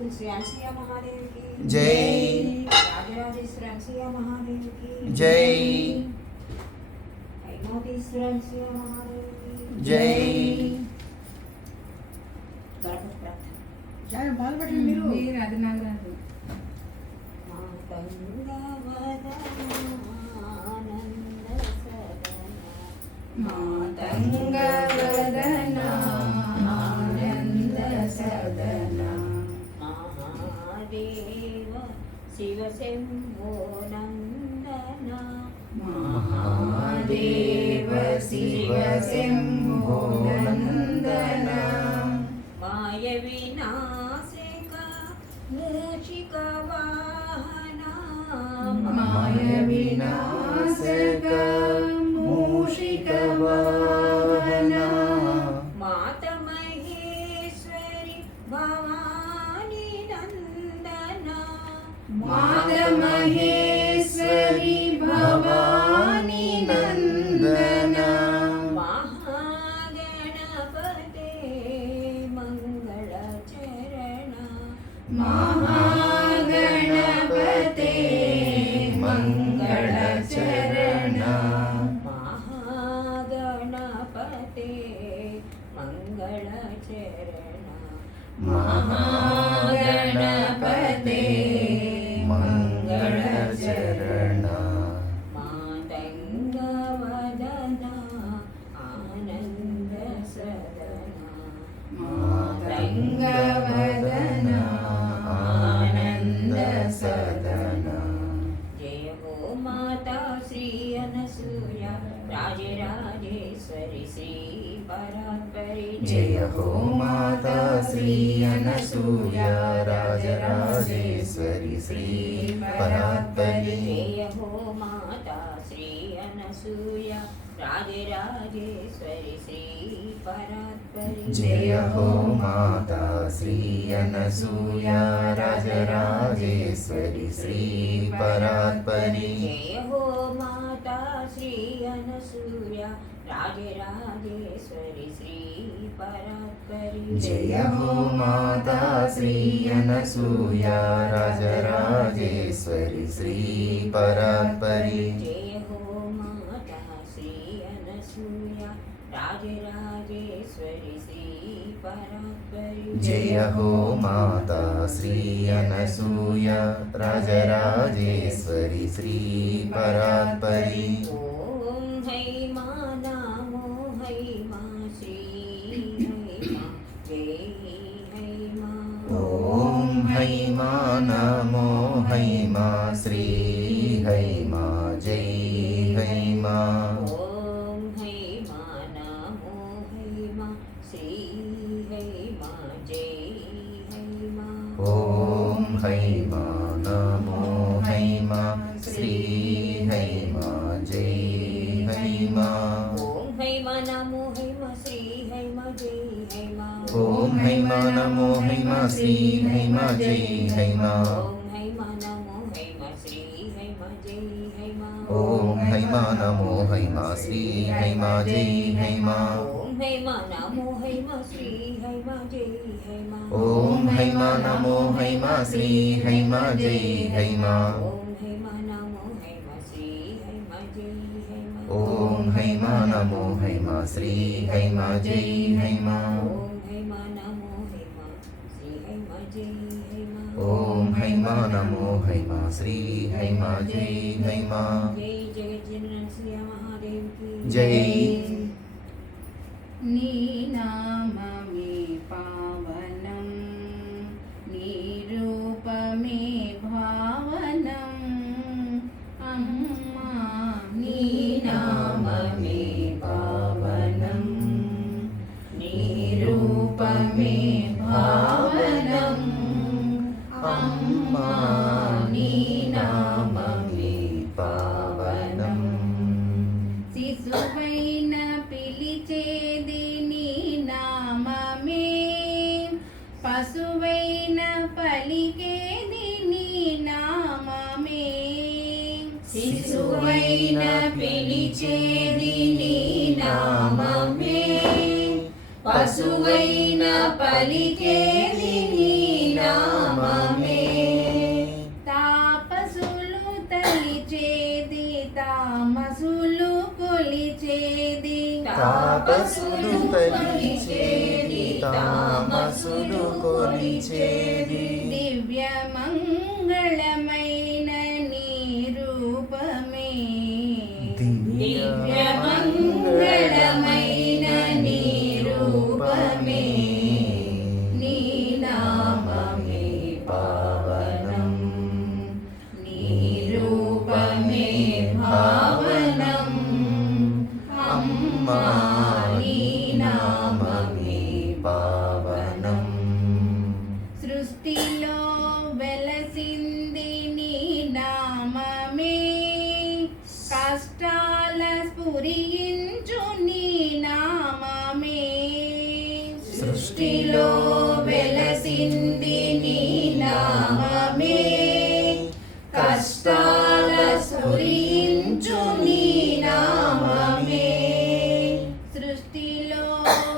అబ్దుల్ శ్రీ అనసూయ మహాదేవికి జై. రాజరాజేశ్వరి అనసూయ మహాదేవికి జై. హైమావతీశ్వరి అనసూయ మహాదేవికి జై. గణపతి ప్రార్థన. బాధపడండి మీరు అది నాకు రాదు. మాతంగవదన ఆనంద సదన మహాదేవ శివ శంభో నందన మహాదేవ శివ శంభో నందన మాయ వినాశక మూషిక వాహన మాయ వినాశక మూషిక వాహన మాత మహేశ్వరి భవాని నందన మాత మహేశ్వరి భవాని నందన మహాగణపతే మంగళ చరణ మహాగణపతే మంగళ చరణ మహాగణపతే మంగళ చరణ మహాగణపతే మంగళ చరణ మాతంగవదన ఆనంద సదన మాతంగవదన ఆనంద సదన జయ హో మాతా శ్రీ అనసూయ రాజరాజేశ్వరి శ్రీ పరాత్పరి జయ హో మాతా శ్రీ అనసూయ రాజరాజేశ్వరి శ్రీ పరాత్పరి. జయ హో మాతా శ్రీ అనసూయ రాజరాజేశ్వరి శ్రీ పరాత్పరి జయ హో మాతా శ్రీ అనసూయ రాజరాజేశ్వరి శ్రీ పరాత్పరి. జయ హో మాతా శ్రీ అనసూయ రాజరాజేశ్వరి శ్రీ పరాత్పరి జయ హో మాతా శ్రీ అనసూయ రాజరాజేశ్వరి శ్రీ పరాత్పరి. జయ హో మాతా శ్రీ అనసూయ రాజరాజేశ్వరి శ్రీ పరాత్పరి జయ హో మాతా శ్రీ అనసూయ రాజరాజేశ్వరి శ్రీ పరాత్పరి. ఓం హై మా నమో హై మా శ్రీ హై మా జై హై మా ఓం హై మా నమో హై మా శ్రీ హై మా జై హై మా. ఓం హై మా నమో హై మా శ్రీ హై మా జై హై మా ఓం హై మా నమో హై మా శ్రీ హై మా జై హై మా. ఓం హై మా నమో హై మా శ్రీ హై మా జై హై మా ఓం హై మా నమో హై మా శ్రీ హై మా జై హై మా. ఓం హై మా నమో హై మా శ్రీ హై మా జై హై మా ఓం హై మా నమో హై మా శ్రీ హై మా జై హై మా. ఓం హై మా నమో హై మా శ్రీ హై మా జై హై మా ఓం హై మా నమో హై మా శ్రీ హై మా జై హై మా. ఓం హై మా నమో హై మా శ్రీ హై మా జై హై మా ఓం హై మా నమో హై మా శ్రీ హై మా జై హై మా. ఓం హై మా నమో హై మా శ్రీ హై మా జై హై మా ఓం హై మా నమో హై మా శ్రీ హై మా జై హై మా. జై జగజ్జనని శ్రీ మహాదేవికి జై. నీ నామమే పావనం నీ రూపమే భావనం అమ్మా నీ నామమే పావనం నీ రూపమే భావనం అమ్మా నీ నామమే పావనం. శిశువైన పిలిచేది నీ నామమే పశువైన పలికేది నీ నామమే శిశువైన పిలిచేది నీ నామమే పశువైన పలికేది నీ నామమే కొలిచేది తామసులు కొలిచేది దివ్య మంగళమైన నీ రూపమే దివ్య మంగళమైన నీ రూపమే నీ నామమే పావనం నీ రూపమే భావనం అమ్మా నీ నామమే పావనం సృష్టిలో వెలసింది నీ నామమే కష్టాల స్ఫురించు నీ నామమే సృష్టిలో వెలసింది నీ నామమే కష్టాల స్ఫురించు నీ నామమే సృష్టిలో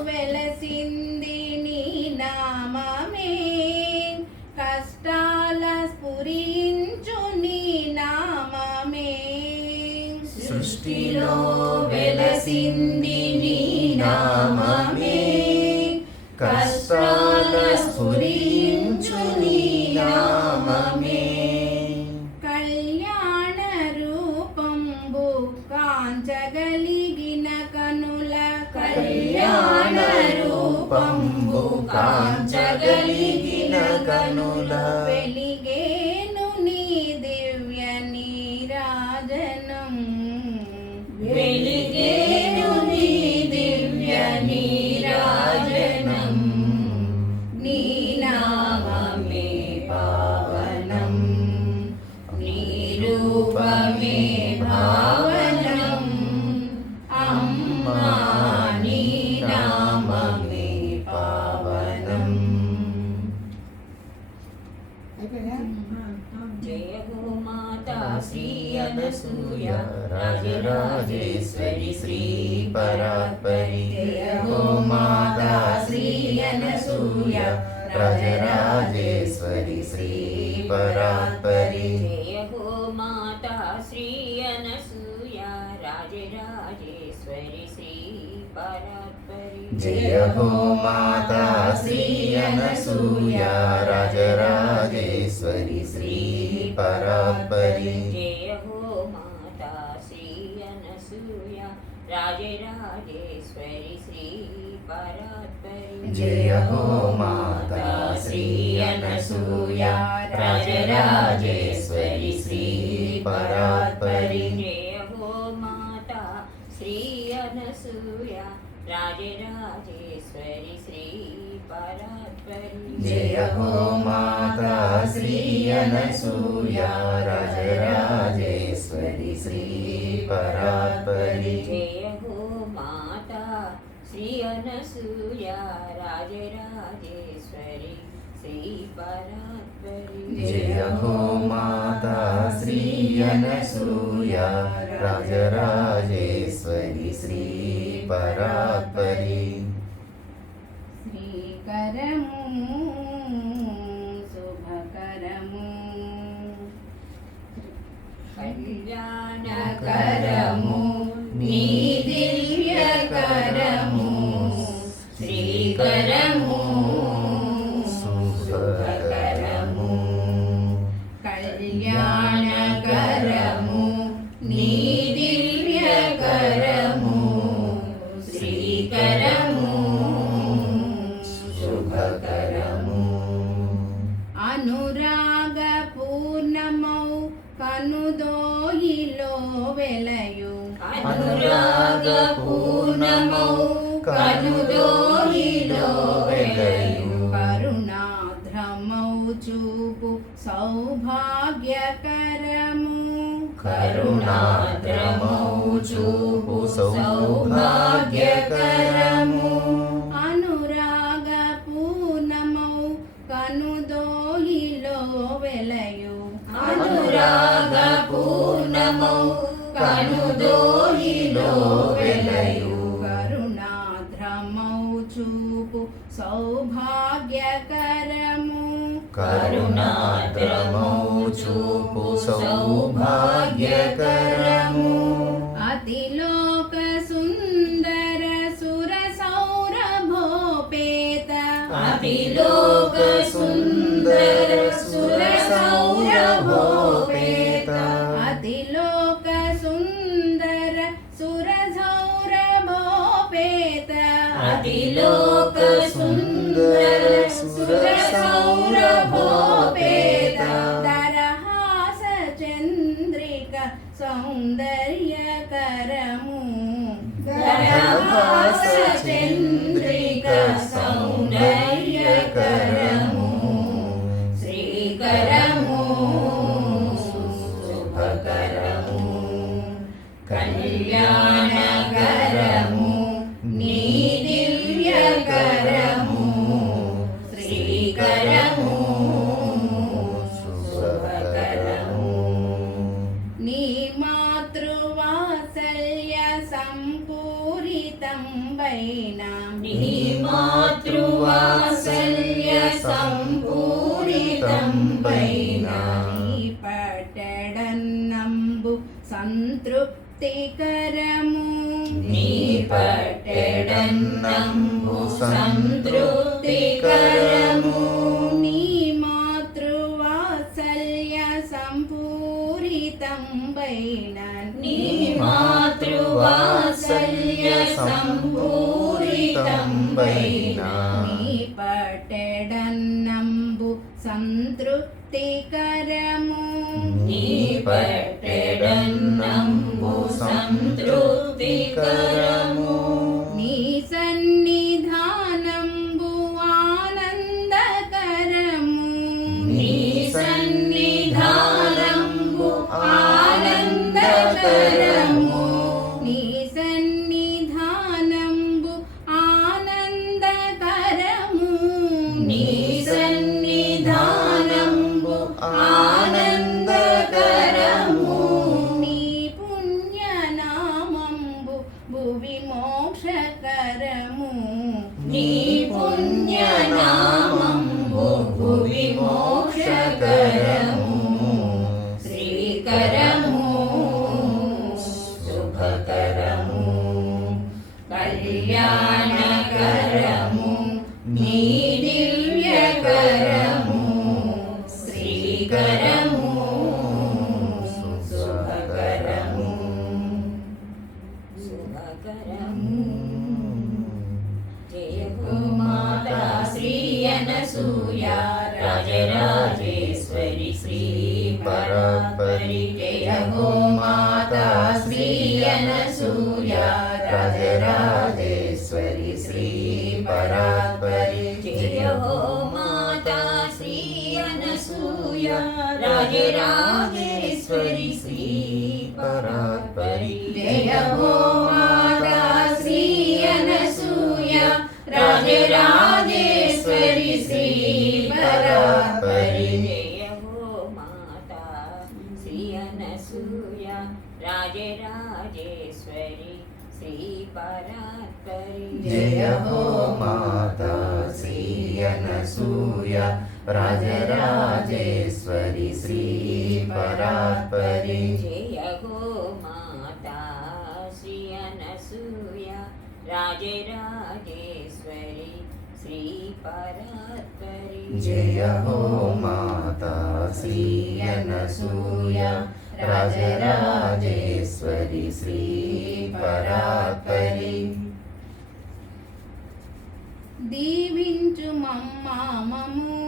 వెలసింది నీ నామమే కష్టాల స్ఫురించు నీ నామమే సృష్టిలో వెలసింది నీ నామమే కష్టాల స్ఫురించు నీ నామమే కళ్యాణ రూపంబు కాంచగలిగిన కనుల కళ్యాణ రూపంబు కాంచగలిగిన కనుల వెలిగేను నీ దివ్య నీరాజనం వెలిగేను నీ దివ్య నీరాజనం నీ నామమే పావనం నీ రూపమే భావనం అమ్మా నీ నామమే పావనం అయిపోయిందా? జయ హో మాతా శ్రీ అనసూయ రాజరాజేశ్వరి శ్రీ పరాత్పరి జయ హో మాతా శ్రీ అనసూయ రాజరాజేశ్వరి శ్రీ పరాత్పరి జయ హో మాతా శ్రీ అనసూయ రాజరాజేశ్వరి శ్రీ పరాత్పరి జయ హో మాతా శ్రీ అనసూయ రాజరాజేశ్వరి శ్రీ పరాత్పరి జయ హో మాతా శ్రీ అనసూయ రాజరాజేశ్వరి శ్రీ పరాత్పరి జయ హో మాతా శ్రీ అనసూయ రాజరాజేశ్వరి శ్రీ పరాత్పరి జయ హో మాతా శ్రీ అనసూయ రాజరాజేశ్వరి శ్రీ పరాత్పరి జయ హో మాతా శ్రీ అనసూయ రాజరాజేశ్వరి శ్రీ పరాత్పరి జయ హో మాతా శ్రీ అనసూయ రాజరాజేశ్వరి శ్రీ పరాత్పరి జయ హో మాతా శ్రీ అనసూయ రాజరాజేశ్వరి శ్రీ పరాత్పరి శ్రీకరము శుభకరము కళ్యాణకరము నీ దివ్యకరము శ్రీకరము శుభకరము కళ్యాణకరము నీ దివ్యకరము శ్రీకరము శుభకరము అనురాగ పూర్ణమౌ కనుదోయిలో వెలయు అనురాగ పూర్ణమౌ కనుదోయిలో వెలయు కరుణాద్రమౌ చూపు సౌభాగ్యకరము కరుణాద్రమౌ చూపు సౌభాగ్యకరము అనురాగ పూర్ణమౌ కనుదోయిలో వెలయు అనురాగ పూర్ణమౌ కనుదోయిలో వెలయు కరుణాద్రమౌ చూపు సౌభాగ్యకరము కరుణాద్రమౌ చూపు సౌభాగ్యకరము అతిలోక సుందర సుర సౌర సుందర సుర సౌరభోపేత అతిలోక సుందర సుర సౌరభోపేత అతిలోక సుందర సుర సౌరభోపేత దరహాస చంద్రిక సౌందర్యకరము దరహాస చంద్రిక సౌందర్యకరము శ్రీకరము శుభకరము కళ్యాణకరము నీ దివ్యకరము శ్రీకరము శుభకరము నీ మాతృవాత్సల్య సంపూరితం వైనా నీ మాతృవాత్సల్య సంపూరితం పైన నీ పట్టడన్నంబు సంతృప్తికరము నీ పట్టెడన్నంబు సంతృప్తికరము నీ మాతృవాత్సల్య సంపూరితం వైన నీ మాతృవాత్సల్య సంపూరితం పైన నీ పట్టెడన్నంబు సంతృప్తికరము నీ పట్టెడన్నంబు సంతృప్తికరము నీ సన్నిధానంబు ఆనందకరము నీ సన్నిధానంబు ఆనందకరము నీ సన్నిధానంబు ఆనందకరము నీ సన్నిధానంబు ఆనందకరము నీ పుణ్యనామంబు భువి మోక్షకరము నీ పుణ్యనామంబు భువి మోక్షకరము శ్రీకరము శుభకరము కళ్యాణకరము నీ దివ్యకరము శ్రీకరము శుభకరము శుభకరము జయ గోమాతా శ్రీ అనసూయ రాజరాజేశ్వరి శ్రీ పరాత్పరి జయ గోమాతా శ్రీ అనసూయ రాజరాజేశ్వరి శ్రీ పరాత్పరి జయ గోమాతా శ్రీ అనసూయ రాజరాజేశ్వరి శ్రీ పరాత్పరి జయ గోమాతా శ్రీ అనసూయ రాజరాజేశ్వరి శ్రీ పరాత్పరి జయ గోమాతా శ్రీ అనసూయ రాజరాజేశ్వరి శ్రీ పరాత్పరి జయ హో మాతా శ్రీ అనసూయ రాజరాజేశ్వరి శ్రీ పరాత్పరి జయ గోమాతా శ్రీ అనసూయ రాజరాజేశ్వరి శ్రీ పరాత్పరి జయ హో మాతా శ్రీ అనసూయ రాజరాజేశ్వరి శ్రీ పరాత్పరి దీవించు మమ్మామము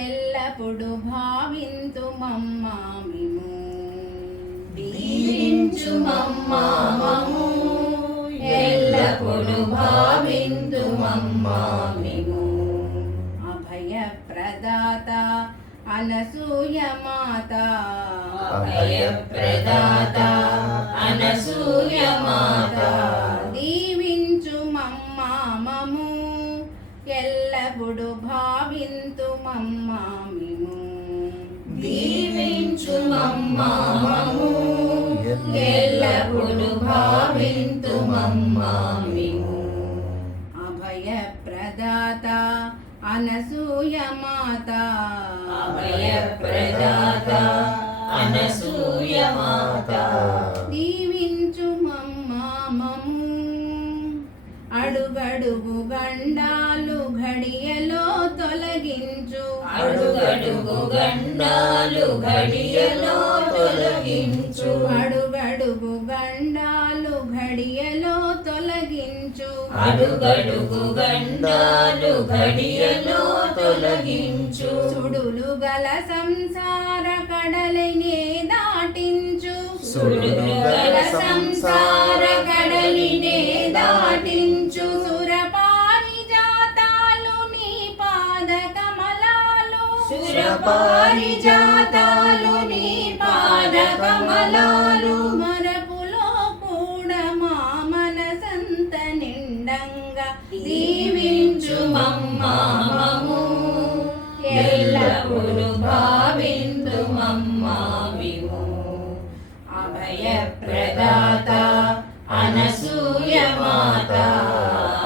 ఎల్లప్పుడు భావింతు మమ్మామిము దీవించు మమ్మామము ఎల్లప్పుడు భావింతు మమ్మామిము అభయ ప్రదాత అనసూయ మాత అభయ ప్రదాత అనసూయ మాత దీవించు మమ్మామము ఎల్లప్పుడు భావింతు మమ్మామిము దీవించు మమ్మామము ఎల్లప్పుడు భావింతు మమ్మామిము అభయ ప్రదాత అనసూయ మాత అభయ ప్రదాత అనసూయ మాత దీవించు మమ్మామము అడుగడుగు గండాలు ఘడియలో తొలగించు అడుగడుగు గండాలు ఘడియలో తొలగించు అడుగడుగు గండాలు ఘడియలో తొలగించు అడుగడుగు గండాలు ఘడియలో తొలగించు సుడులు గల సంసార కడలినే దాటించు సుడులు గల సంసార కడలినే దాటించు సురపారిజాతాలు నీ పాద కమలాలు సురపారిజాతాలు నీ పాద కమలాలు మరపులో కూడా మా మనసంత నిండంగా దీవించు మమ్మామము ఎల్లప్పుడు భావింతు మమ్మావిము అభయ ప్రదాత అనసూయ మాత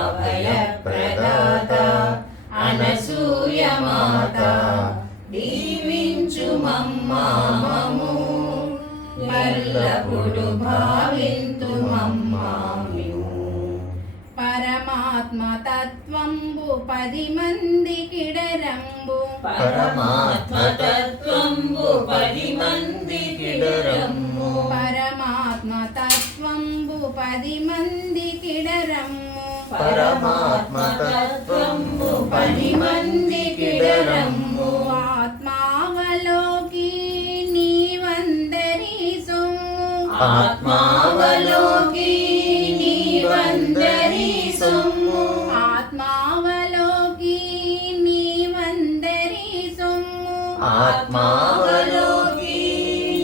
అభయ ప్రదాత అనసూయ మాత దీవించు మమ్మామము ఎల్లప్పుడు భావింతు మమ్మావిము పరమాత్మ తత్వంబు 10 మందికిడరంబు పరమాత్మ తత్వంబు 10 మందికిడరమ్ము పరమాత్మ తత్వంబు 10 మందికిడరమ్ము పరమాత్మ తత్వంబు 10 మందికిడరమ్ము ఆత్మావలోకి నీవందరి సొమ్ము ఆత్మావలోకి నీవందరి సొమ్ము ఆత్మావలోకి నీవందరి సొమ్ము ఆత్మావలోకి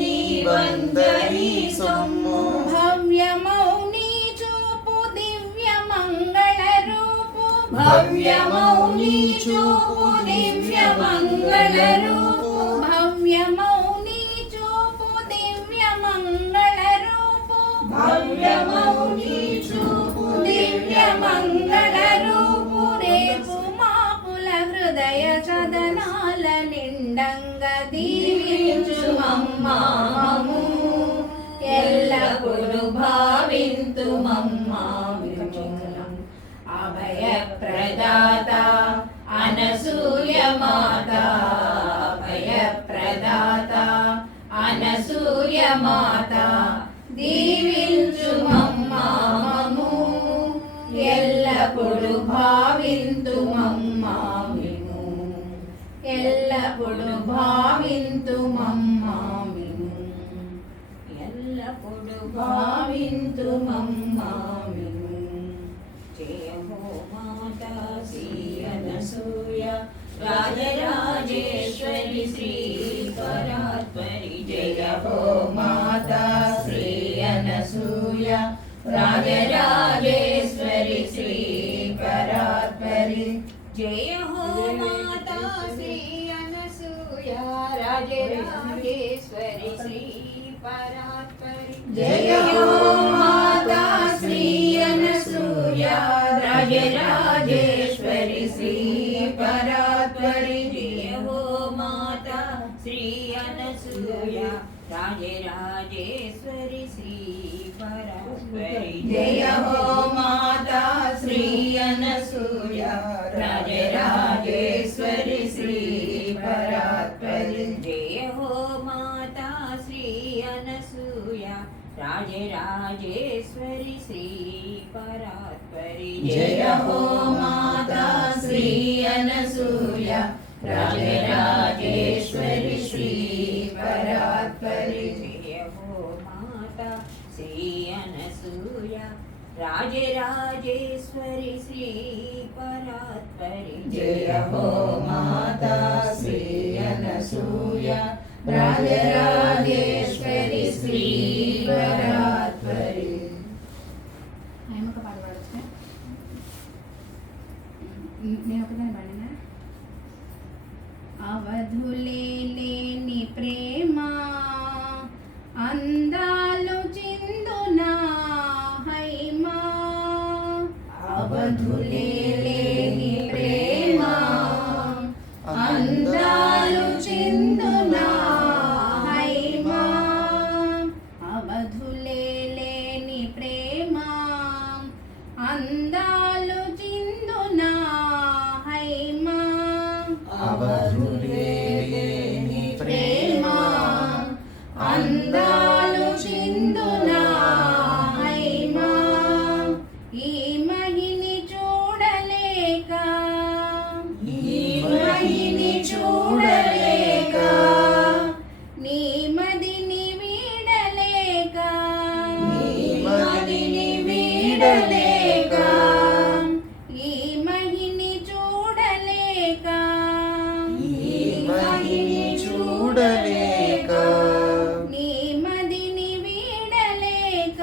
నీవందరి సొమ్ము భవ్యమౌ నీ చూపు దివ్య మంగళ రూపు భవ్యమౌ నీ చూపు దివ్య మంగళ రూపు భవ్యమౌ నీ చూపు దివ్య మంగళ రూపు భవ్యమౌ నీ చూపు దివ్య మంగళ రూపు రేపు మాపుల హృదయ సదనాల నిండంగా దీవించు మమ్మామము ఎల్లప్పుడు భావింతు మమ్మావిము అభయ ప్రదాత అనసూయ మాత అభయ ప్రదాత అనసూయ మాత దీవించు మమ్మామము ఎల్లప్పుడు భావింతు మమ్మావిము ఎల్లప్పుడు భావింతు మమ్మావిము ఎల్లప్పుడు భావింతు మమ్మావిము జయ హో మాతా శ్రీ అనసూయ రాజరాజేశ్వరి శ్రీ పరాత్పరి జయ హో మాతా శ్రీ అనసూయ రాజరాజేశ్వరి శ్రీ పరాత్పరి జయ హో మాతా శ్రీ అనసూయ రాజరాజేశ్వరి శ్రీ పరాత్పరి జయ హో మాతా శ్రీ అనసూయ రాజరాజేశ్వరి శ్రీ పరాత్పరి జయ హో మాతా శ్రీ అనసూయ రాజరాజేశ్వరి శ్రీ పరాత్పరి జయ హో మాతా శ్రీ అనసూయ రాజరాజేశ్వరి శ్రీ పరాత్పరి జయ హో మాతా శ్రీ అనసూయ రాజరాజేశ్వరి శ్రీ పరాత్పరి జయ హో మాతా శ్రీ అనసూయ రాజరాజేశ్వరి శ్రీ పరాత్పరి జయ హో మాతా శ్రీ అనసూయ రాజరాజేశ్వరి శ్రీ పరాత్పరి జయ హో మాతా శ్రీ అనసూయ రాజరాజేశ్వరి శ్రీ పరాత్పరి. ఆయమ్మక పాట పాడొచ్చా? నేను ఒకదాన్ని పాడినా? అవధులే లేని ప్రేమ అందాలు చిందునా హైమా అవధులే లేని ప్రేమ అందాలు చిందునా హైమా అవధులే లేని ప్రేమ అందాలు అవధులేని ప్రేమ అందాలు చిందునా హైమా ఈ మహిని చూడలేక నీ మదిని వీడలేక ఈ మహిని చూడలేక నీ మదిని వీడలేక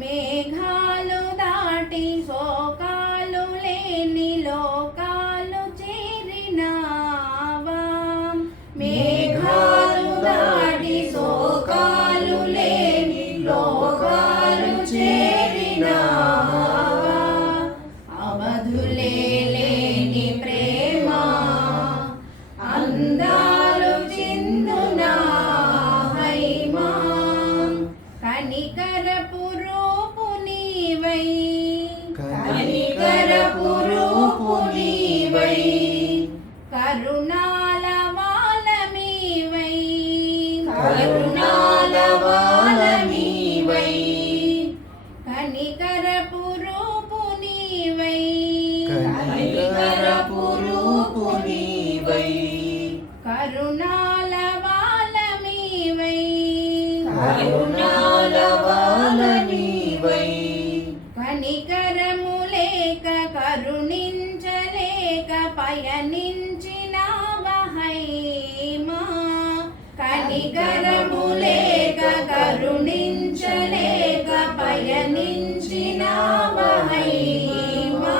మేఘాలు దాటి శోకాలు లేని లోకాలు చేరినావా మేఘాలు దాటి శోకాలు లేని లోకాలు చేరినావా అవధులే లేని ప్రేమ అందాలు చిందునా హైమా కనికరపు రూపు నీవై కరుణాల వాలమీవై కనికరపు రూపు నీవై కరుణాల వాలమీవై కనికరము లేక కరుణించలేక పయనించినావ హైమా కనికరము లేక కరుణించలేక పయనించినావ హైమా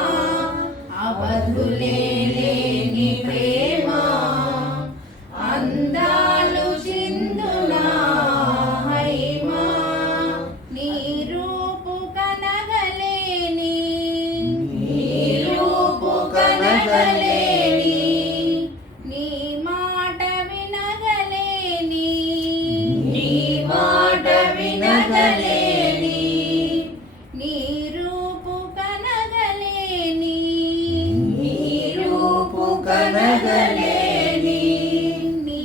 అవధులే లేని ప్రేమ అందాలు చిందునా హైమా నీ రూపు కనగలేని నీ మాట వినగలేని నీ రూపు కనగలేని నీ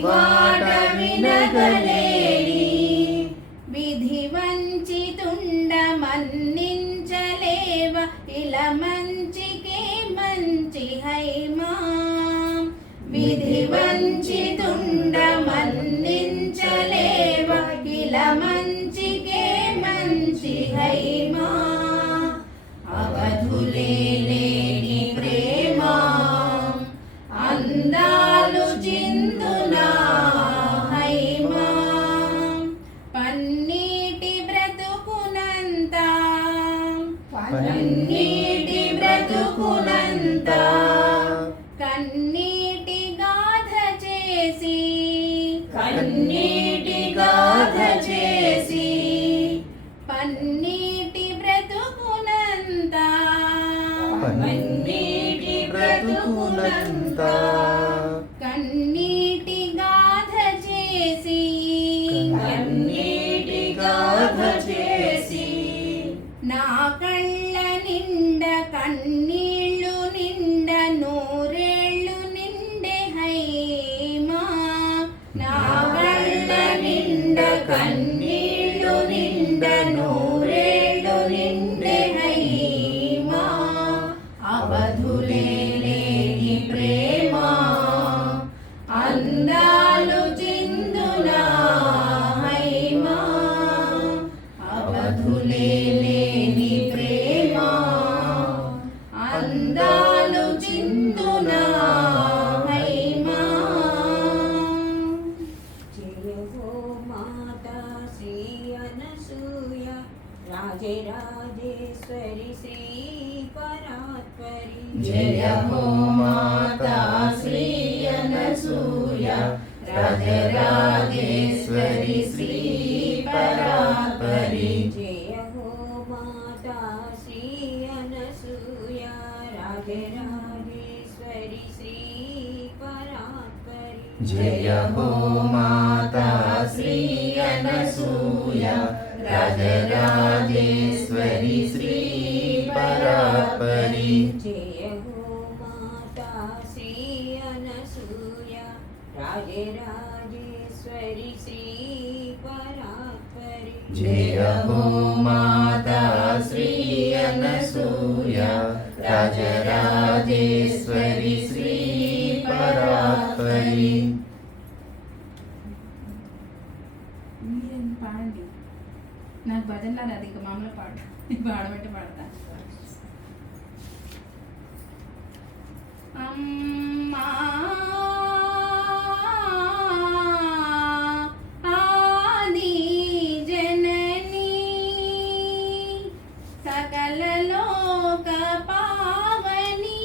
మాట వినగలేని విధి వంచితుండ మన్నించలేవ ఇలా మంచికే మంచి హైమా విధి వంచితుండ మన్నించలేవ ఇలా మంచికే మంచి హైమా అవధులే లేని ప్రేమ అందాలు చిందునా హైమా పన్నీటి బ్రతుకునంత కన్నీటి గాథ చేసి పన్నీటి బ్రతుకునంత కన్నీటి గాథ చేసి నా కళ్ళ నిండ కన్నీళ్ళు నిండ నూరేళ్ళు నిండే హైమా నా కళ్ళ నిండ కన్నీళ్ళు నిండ నూరేళ్ళు నిండే హైమా అవధులే లేని ప్రేమ అందాలు చిందునా హైమా అవధులే లేని ప్రేమ అందాలు చిందునా హైమా జయ హో మాతా శ్రీ అనసూయ రాజరాజేశ్వరి శ్రీ పరాత్పరి జయ హో మాతా శ్రీ అనసూయ రాజరాజేశ్వరి శ్రీ పరాత్పరి జయ హో మాతా శ్రీ అనసూయ రాజరాజేశ్వరి శ్రీ పరాత్పరి జయ హో మాతా శ్రీ అనసూయ राजराजेश्वरि श्री परात्परि जय हो माता श्री अनसूया राजराजेश्वरि श्री परात्परि जय हो माता श्री अनसूया राजराजेश्वरि श्री परात्परि మీరేం పాడండి. నాకు భజన రాదు, అది ఇంకా మామూలు పాట పాడబట్టి పాడతా. అమ్మా ఆది జననీ సకల లోక పావని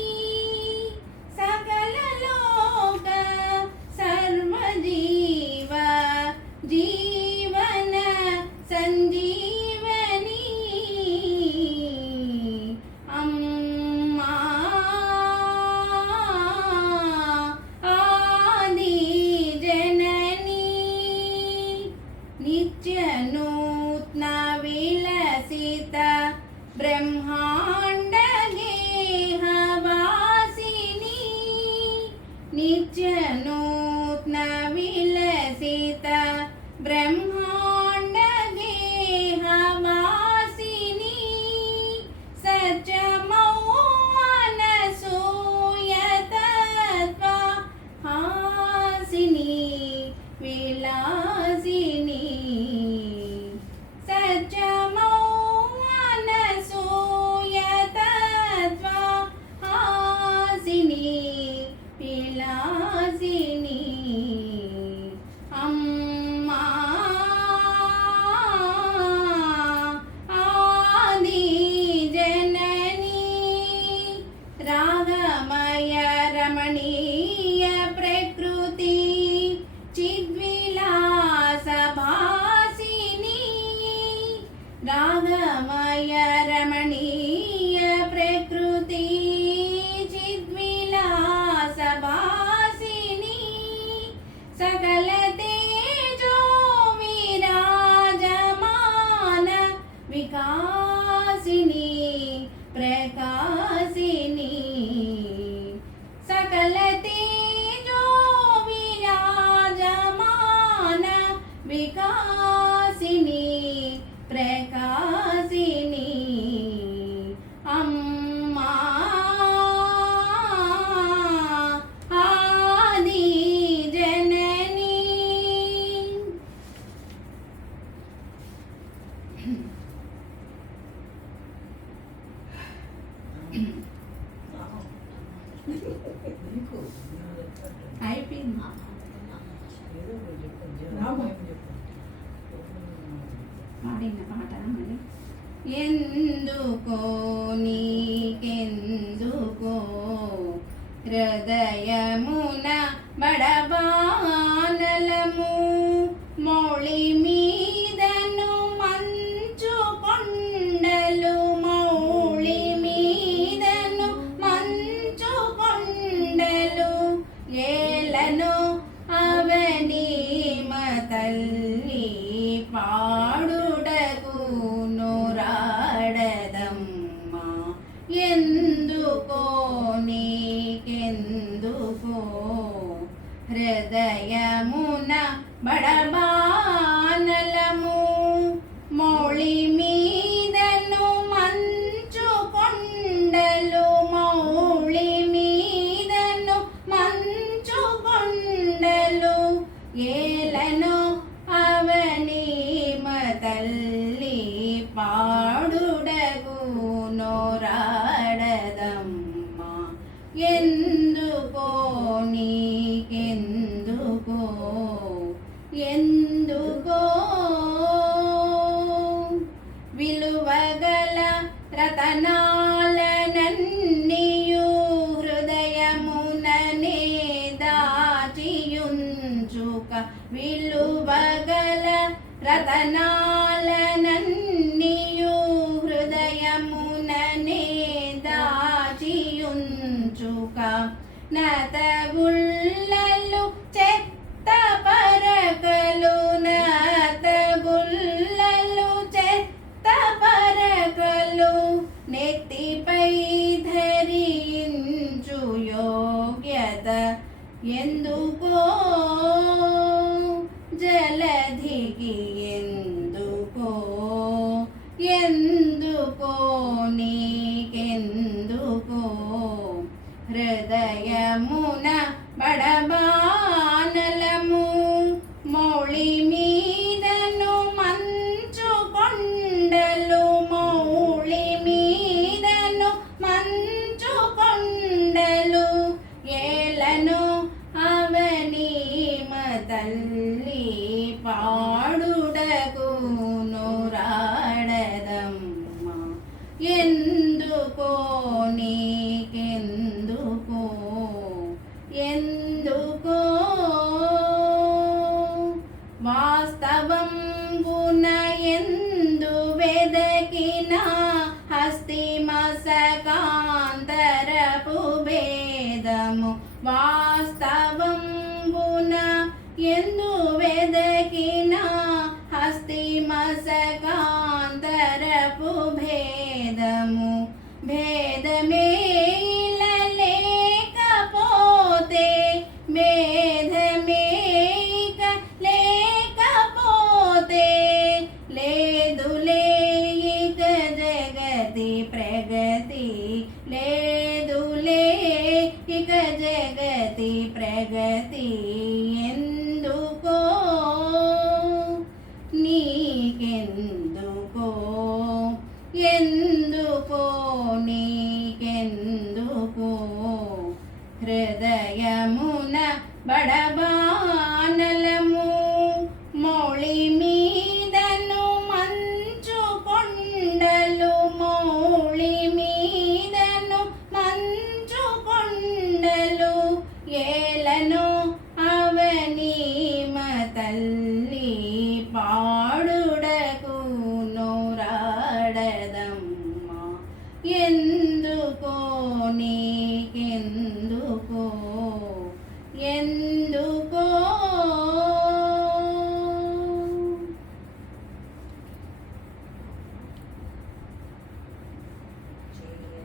సకల లోక సర్వజీవ జీవన సంజీవని అమ్మా ఆది జననీ నిత్య నూత్న విలసిత బ్రహ్మాండ గేహవాసిని నిత్య నూత్న విలసిత బ్రహ్మాండ గేహవాసిని సత్యమౌన సూయతత్వ హాసిని విలాసిని సత్యమౌన సూయతత్వ హాసిని విలాసిని అమ్మా ఆది జననీ రాగమయ రమణీయ ప్రకృతి చిద్విలాస భాసిని రాగమయ రమణీయ ప్రకృతి చిద్విలాస భాసిని సకల తేజో విరాజమాన వికాసిని ప్రకాశిని సకల తేజో విరాజమాన వికాసిని ప్రకాశిని అమ్మా ఆది జననీ అయిపోయింది. పాడిన పాట మరి ఎందుకో నీకెందుకో హృదయమున బడబానలము మౌళి మీదను మంచు కొండలు మౌళి మీదను మంచు కొండలు ఏలను అవని తల్లి పాడుటకు నోరాడదమ్మా ఎందుకో నీకెందుకో హృదయమున బడబానలము మౌళి మీదను మంచు కొండలు మౌళి మీదను మంచు కొండలు ఏలను అవని తల్లి పాడుడగు నోరాడదమ్మా ఎందుకో నీకెందుకో ఎందుకో విలువగల రతనాలనన్నియు హృదయముననే దాచియుంచుక విలువగల రతనాలనన్నియు హృదయముననే దాచియుంచుక నతగుల్లలు చెత్త పరకలు నతగుల్లలు చెత్త నెత్తిపై ధరించు యోగ్యత ఎందుకో జలధికి ఎందుకో ఎందుకో నీకెందుకో హృదయమున బడబానలము మౌళి మీదను మంచు కొండలు మౌళి మీదను మంచు కొండలు ఏలను అవనీమ తల్లి పాడుడకు నోరాడదమ్మ ఎందుకో నీకెందుకో ఎందుకో వాస్తవం గుణ ఎందు వెదకిన హస్తిమసకాంతరపు భేదము వాస్తవం గుణ ఎందు వెదకిన హస్తిమసకాంతరపు భేదము భేదమే లేకపోతే భేదమే లేకపోతే లేదులే ఇక జగతి ప్రగతి లేదులే ఇక జగతి ప్రగతి ఎందుకో నీకెందుకో ఎందుకో నీకెందుకో హృదయమున బడబానలము మౌళి మీదను మంచు కొండలు మౌళి మీదను మంచు కొండలు ఏలను అవనీమ తల్లి పాడుడకు నోరాడదమ్మ ఎందుకో నీకెందుకో ఎందుకో జయ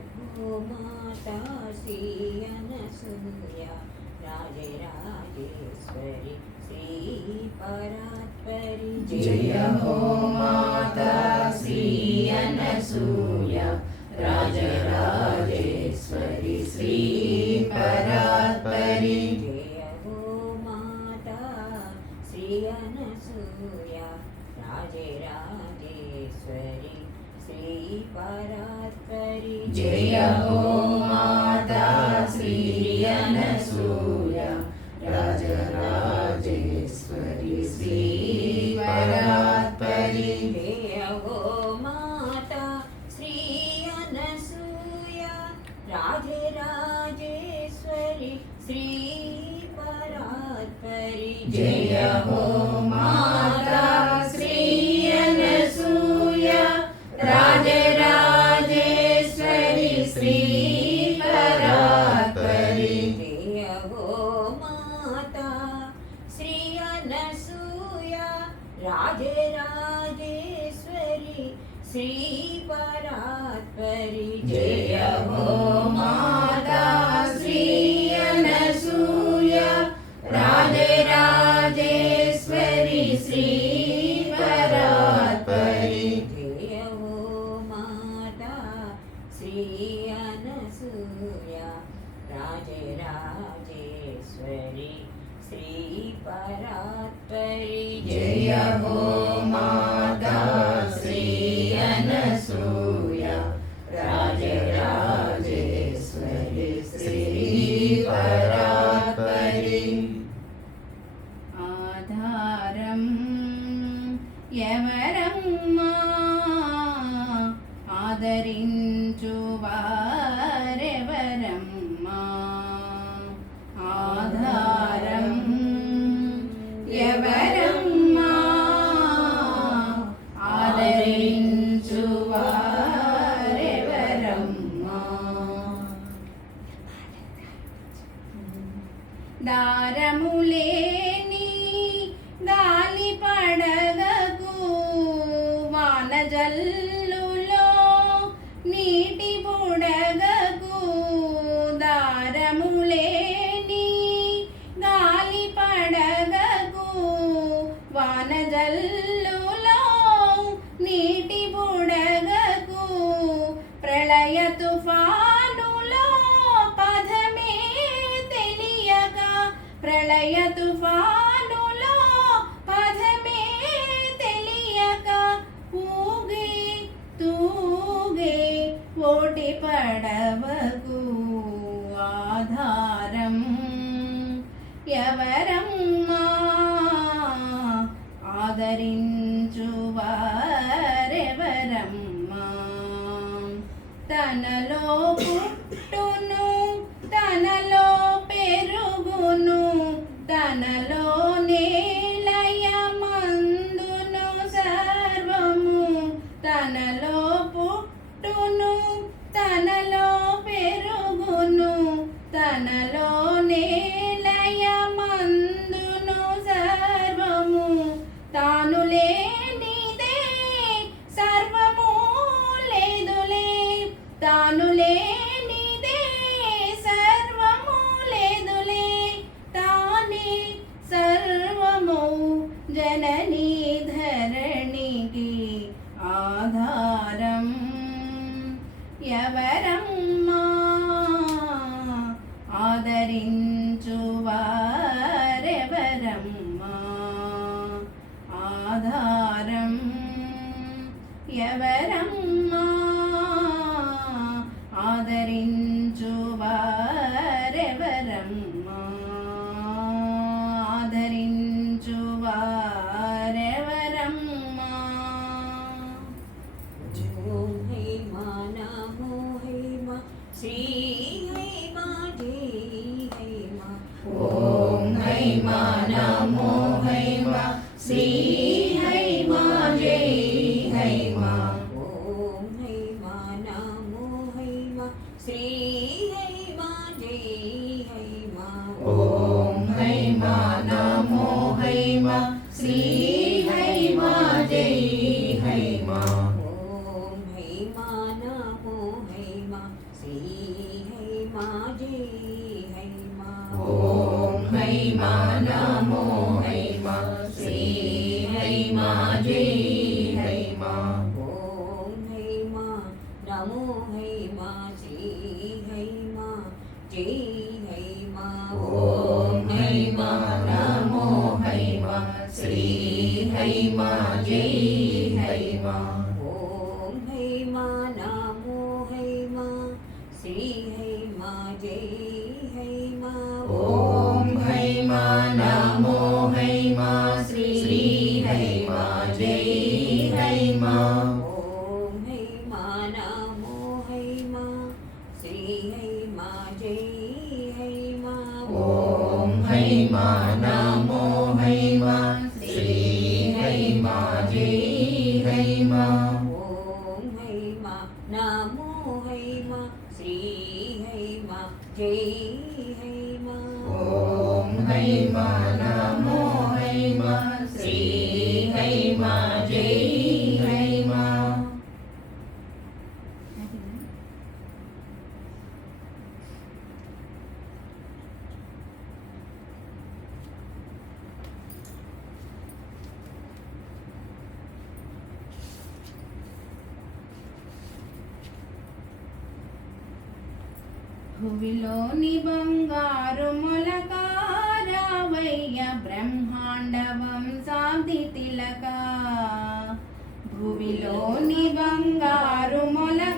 మాతా శ్రీ అనసూయ రాజరాజేశ్వరి శ్రీ పరాత్పరి జయ హో మాతా శ్రీ అనసూయ రాజరాజేశ్వరి శ్రీ పరాత్పరి జయ హో మాతా శ్రీ అనసూయ రాజరాజేశ్వరి శ్రీ పరాత్పరి జయ హో మాతా శ్రీ అనసూయ రాజరాజేశ్వరి శ్రీ పరాత్పరి జయ హో మాతా శ్రీ అనసూయ రాజరాజేశ్వరి శ్రీ పరాత్పరి జయ హో మాతా శ్రీ అనసూయ రాజరాజేశ్వరి శ్రీ పరాత్పరి జయ హో మాతా శ్రీ అనసూయ రాజరాజేశ్వరి శ్రీ పరాత్పరి జయ హో మాతా శ్రీ అనసూయ రాజరాజేశ్వరి శ్రీ పరాత్పరి జయ హో మాతా శ్రీ అనసూయ రాజరాజేశ్వరి శ్రీ పరాత్పరి జయ హో మాతా శ్రీ అనసూయ రాజరాజేశ్వరి శ్రీ పరాత్పరి ఆధారం ఎవరమ్మా ఆదరించు వారెవరమ్మా ఆధారం ఎవరమ్మా ఆదరించు వారెవరమ్మా దారములేని గాలి పడగకు వానజల్లులో నీటి బుడగకు దారములేని గాలి పడగకు వానజల్లులో నీటి బుడగకు ప్రళయ తుఫానులో పదమే తెలియక ప్రళయ తుఫానులో పదమే తెలియక ఊగే తూగే ఓటి పడవకు ఆధారం ఎవరమ్మా ఆదరించువారెవరమ్మా తనలో పుట్టును తనలో పెరుగును తనలో నేలయమందును సర్వము తనలో పుట్టును తనలో పెరుగును తనలో నేలయమందును సర్వము తాను లేనిదే సర్వము లేదులే తాను లేనిదే సర్వము లేదులే తానే సర్వము జననీ ధరణికి ఆధారం ఎవరమ్మా ఆదరించువారెవరమ్మా ఆధారం ఎవరమ్మా ఆదరించువారెవరమ్మా ఆదరించువారెవరమ్మా ఓం హైమా నమో హైమా శ్రీ హైమా జై హైమా ఓం హైమా నమో హైమా శ్రీ హైమా జై హైమా ఓం హైమా నమో హైమా శ్రీ హైమా జై హైమా ఓం హైమా నమో హైమా శ్రీ హైమా జై హైమా ఓం హైమా నమో హైమా శ్రీ హైమా జై హైమా ఓం హైమా నమో హైమా శ్రీ హైమా జై హైమా ఓం హైమా నమో హైమా శ్రీ హైమా జై హైమా ఓం హైమా నమో హైమా శ్రీ హైమా జై హైమా ఓం హైమా నమో హైమా శ్రీ హైమా జై హైమా ఓం హైమా నమో హైమా శ్రీ హైమా జై హైమా ఓం హైమా నమో హైమా శ్రీ హైమా జై హైమా ఓం హైమా నమో హైమా శ్రీ హైమా జై హైమా ఓం హైమా నమో హైమా శ్రీ హైమా జై హైమా ఓం హైమా నమో హైమా శ్రీ హైమా జై హైమా భువిలోని బంగారు మొలకారావయ్య బ్రహ్మాండ వంశాబ్ది తిలక భువిలోని బంగారు మొలకారావయ్య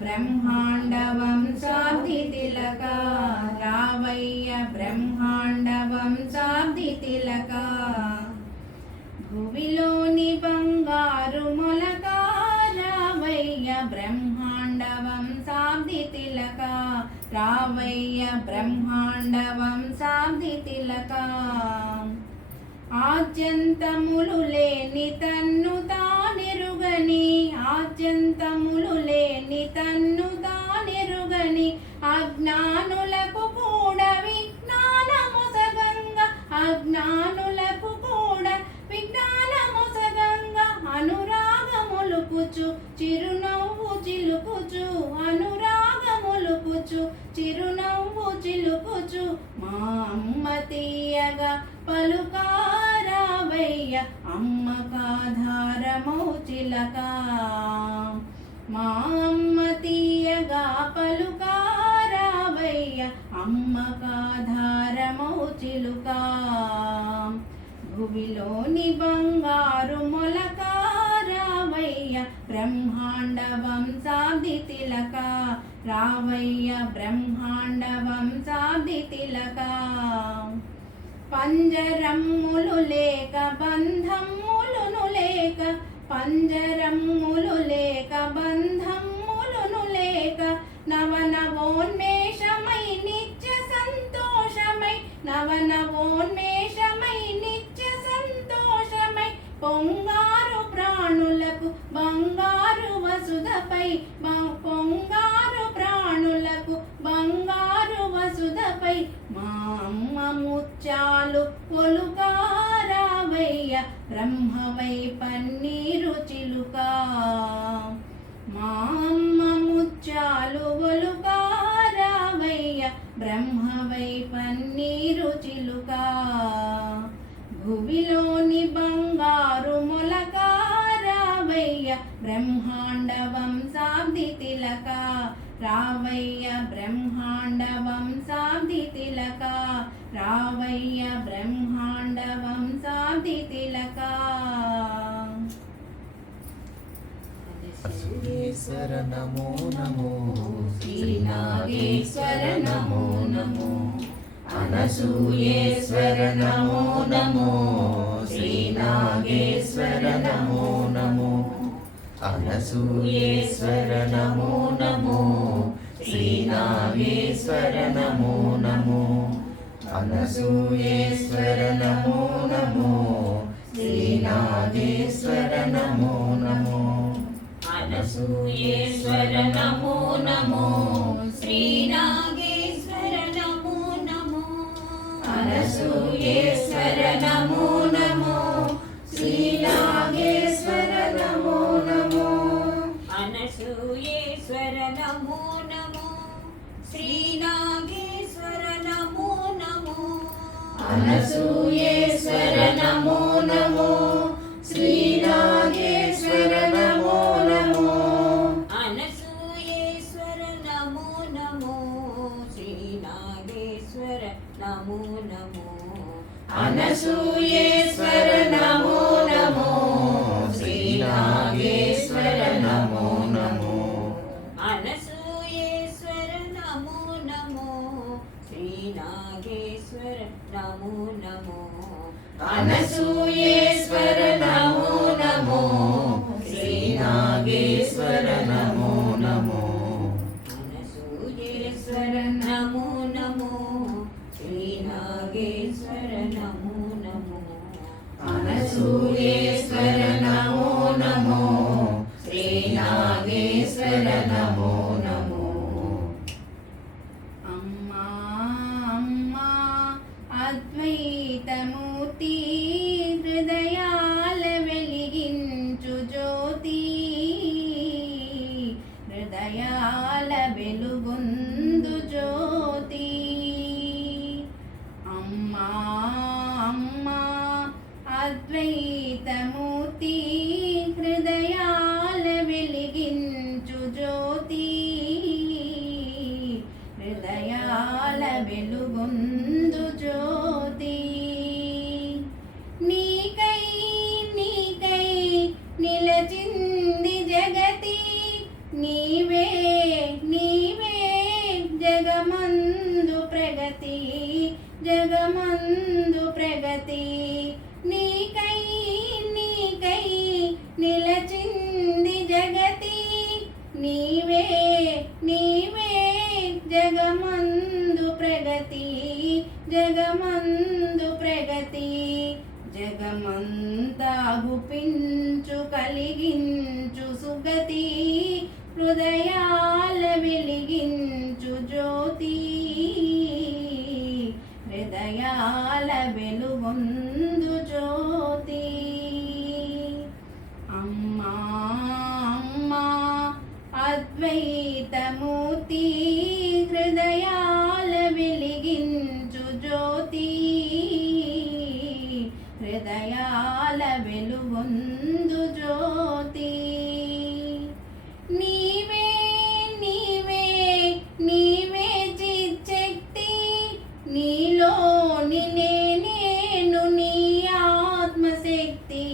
బ్రహ్మాండ వంశాబ్ది తిలక రావయ్య బ్రహ్మాండ వంశాబ్ది తిలక భువిలోని బంగారు మొలకారావయ్య బ్రహ్మాండ వంశాబ్ది తిలక రావయ్య బ్రహ్మాండ వంశాబ్ది తిలక ఆద్యంతములు లేని తన్ను తానెరుగని ఆద్యంతములు లేని తన్ను తానెరుగని అజ్ఞానులకు కూడా విజ్ఞానముసగంగా అజ్ఞానులకు కూడా విజ్ఞానముసగంగా అనురాగములు పలుకుచు చిరునవ్వు చిలుకుచు అనురాగములుకుచు చిరునవ్వు చిలుకుచు మా అమ్మ తీయగా పలుకారావయ్య అమ్మ కాధారమౌ చిలక మా అమ్మ తీయగా పలుకారావయ్య అమ్మ కాధారమౌ చిలుక భువిలోని బంగారు మొలకారావయ్య బ్రహ్మాండ వంశాబ్ది తిలక రావయ్య బ్రహ్మాండ వంశాబ్ది తిలక పంజరమ్ములు లేక బంధమ్ములును లేక పంజరమ్ములు లేక బంధమ్ములును లేక నవనవోన్మేషమై నిత్య సంతోషమై నవనవోన్మేషమై నిత్య సంతోషమై పొంగారు ప్రాణులకు బంగారు వసుధపై పొంగారు ప్రాణులకు బంగారు వసుధపై మా అమ్మ ముత్యాలు కొలుకారావయ్య బ్రహ్మవై పన్నీరు చిలుక మా అమ్మ ముత్యాలు ఒలుకారావయ్య బ్రహ్మవై పన్నీరు చిలుక భువిలోని బంగారు మొలకారావయ్య బ్రహ్మాండ వంశాబ్ది తిలక రావయ్య బ్రహ్మాండ వంశాబ్ది తిలక రావయ్య బ్రహ్మాండ వంశాబ్ది తిలక అసూయేశ్వర నమో నమో శ్రీనాగేశ్వర నమో నమో అనసూయేశ్వర నమో నమో శ్రీనాగేశ్వర నమో నమో అనసూయేశ్వర నమో నమో శ్రీనాగేశ్వర నమో నమో అనసూయేశ్వర నమో నమో శ్రీనాగేశ్వర నమో నమో అనసూయేశ్వర నమో నమో శ్రీనాగేశ్వర నమో నమో అనసూయేశ్వర నమో నమో శ్రీనాగేశ్వర నమో నమో అనసూయేశ్వర నమో నమో శ్రీనాగేశ్వర నమో నమో అనసూయేశ్వర నమో నమో శ్రీనాగేశ్వర నమో నమో అనసూయేశ్వర నమో నమో శ్రీనాగేశ్వర నమో నమో అనసూయేశ్వర నమో నమో శ్రీనాగేశ్వర నమో నమో అనసూయేశ్వర నమో నమో శ్రీనాగేశ్వర నమో నమో అనసూయేశ్వర నమో నమో శ్రీనాగేశ్వర నమో నమో అనసూయేశ్వర నమో నమో శ్రీనాగేశ్వర నమో నమో అనసూయేశ్వర నమో నమో శ్రీనాగేశ్వర నమో నమో అమ్మా అమ్మా అద్వైతమూర్తి హృదయాల అద్వైతమూర్తి హృదయాల వెలిగించు జ్యోతి హృదయాల వెలుగొందు జ్యోతి నీవే నీవే నీవే చిచ్చక్తి నీలోని నేను నీ ఆత్మశక్తి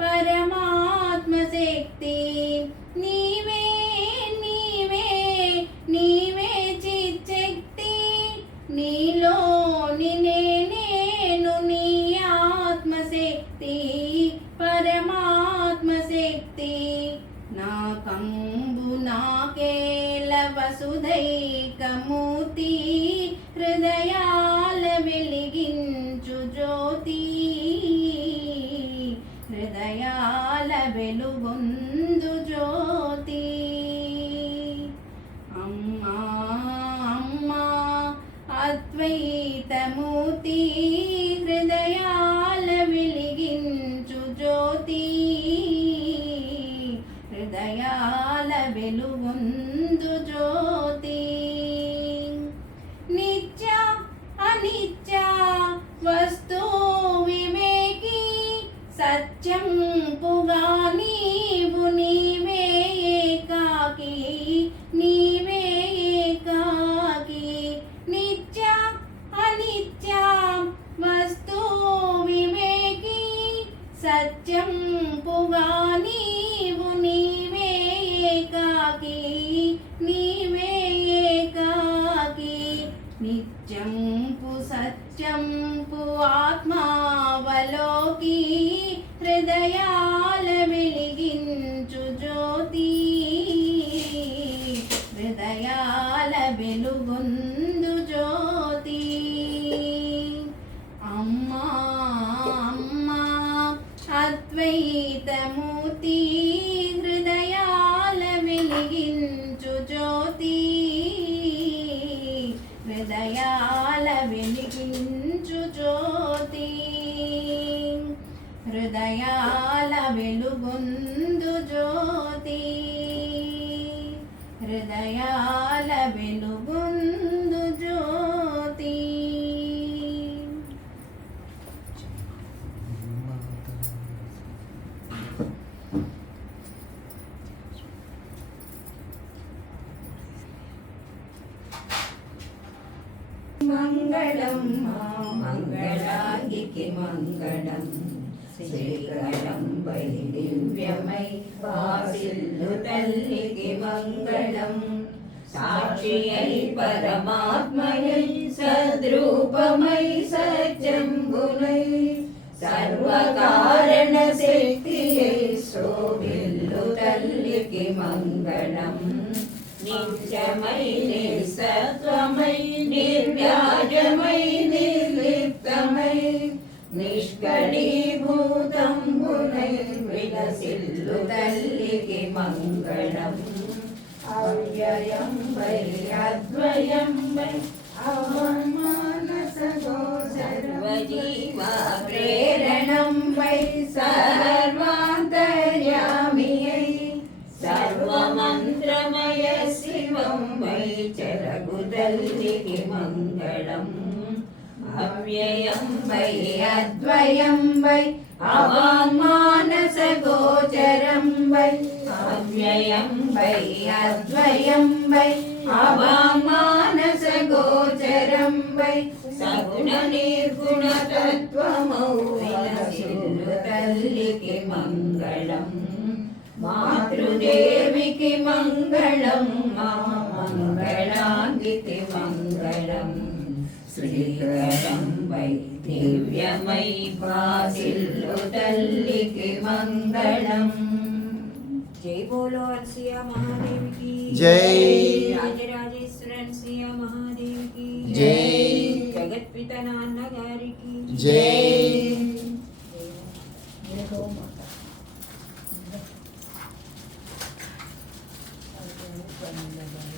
పరమాత్మ శక్తి నీవే నీవే నీవే చిచ్చక్తి నీలోని నేను నీ ఆత్మశక్తి పరమాత్మ శక్తి నా కంబు నాకేల వసుధైకమూర్తి హృదయాల వెలిగించు జ్యోతి హృదయాల వెలుగొందు జ్యోతి అమ్మా అమ్మా అద్వైతమూర్తి హృదయాల వెలిగించు జ్యోతి హృదయాల వెలుగొందు జ్యోతి నిత్య అనిత్య వస్తు వివేకి సత్యం పుగా నీవు నీవే ఏకాకి నీవే ఏకాకి నిత్య అనిత్య వస్తు వివేకి సత్యం పుగా నీవు నీవే ఏకాకి నీవే ఏకాకి నిత్యంపు సత్యంపు ఆత్మావలోకి హృదయాల వెలిగించు జ్యోతి హృదయాల వెలుగొందు జ్యోతి అమ్మా అమ్మా అద్వైతమూర్తి హృదయాల వెలిగించు జ్యోతి హృదయాల వెలిగించు జ్యోతి హృదయాల వెలుగొందు జ్యోతి హృదయాల వెలుగొందు జ్యోతి మంగళం మంగళాంగికి మంగళం శ్రీకరం వై దివ్యమై వాసిల్లు తల్లికి మంగళం సాక్షి అయి పరమాత్మయై సద్రూపమై సత్యంబునై సర్వకారణ శక్తియై శోభిల్లు తల్లికి మంగళం నిత్యమై నిస్సత్వమై నిర్వ్యాజమై నిర్లిప్తమై నిష్కళీభూతంబునై విలసిల్లు తల్లికి మంగళం అవ్యయం వై అద్వయం వై అవమానసగో సర్వజీవా ప్రేరణం వై సర్వాంతర్యామి సర్వమంత్రమయ శివం వై చరగు తల్లికి మంగళం అవ్యయం వై అద్వయం వై అవాంగ్మానస గోచరం వై అవ్యయం వై అద్వయం వై అవాంగ్మానస గోచరం వై సగుణ నిర్గుణ తత్వమౌ విలసిల్లు తల్లికి మంగళం మాతృదేవికి మంగళం మా మంగళాంగికి మంగళం శ్రీకరం వై దివ్యమై భాసిల్లు తల్లికి మంగళం జై బోలో అర్సియా మహాదేవికి జై. రాజరాజేశ్వర అర్సియా మహాదేవికి జై. జగత్పిత నాన్నగారికి జై. జై.